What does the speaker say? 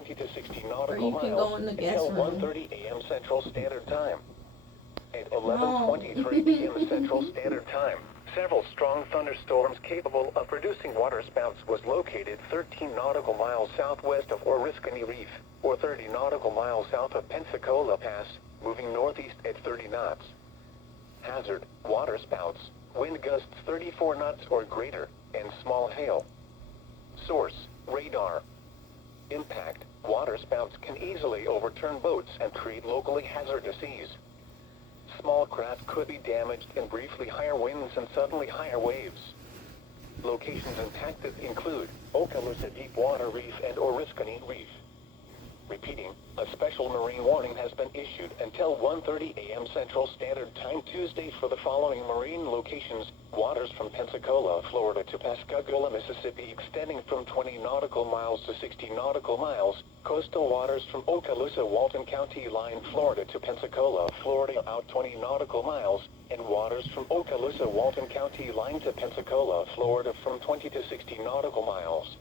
20 to 60 Or nautical you can go miles in the guest until room. 1:30 a.m. Central Standard Time. At No. 11:23 p.m. Central Standard Time, several strong thunderstorms capable of producing waterspouts was located 13 nautical miles southwest of Oriskany Reef, or 30 nautical miles south of Pensacola Pass, moving northeast at 30 knots. Hazard: waterspouts, wind gusts 34 knots or greater, and small hail. Source: radar. Impact: waterspouts can easily overturn boats and create locally hazardous seas. Small craft could be damaged in briefly higher winds and suddenly higher waves. Locations impacted include Okaloosa Deepwater Reef and Oriskany Reef. Repeating, a special marine warning has been issued until 1:30 a.m. Central Standard Time Tuesday for the following marine locations: waters from Pensacola, Florida to Pascagoula, Mississippi extending from 20 nautical miles to 60 nautical miles, coastal waters from Okaloosa, Walton County line, Florida to Pensacola, Florida out 20 nautical miles, and waters from Okaloosa, Walton County line to Pensacola, Florida from 20 to 60 nautical miles.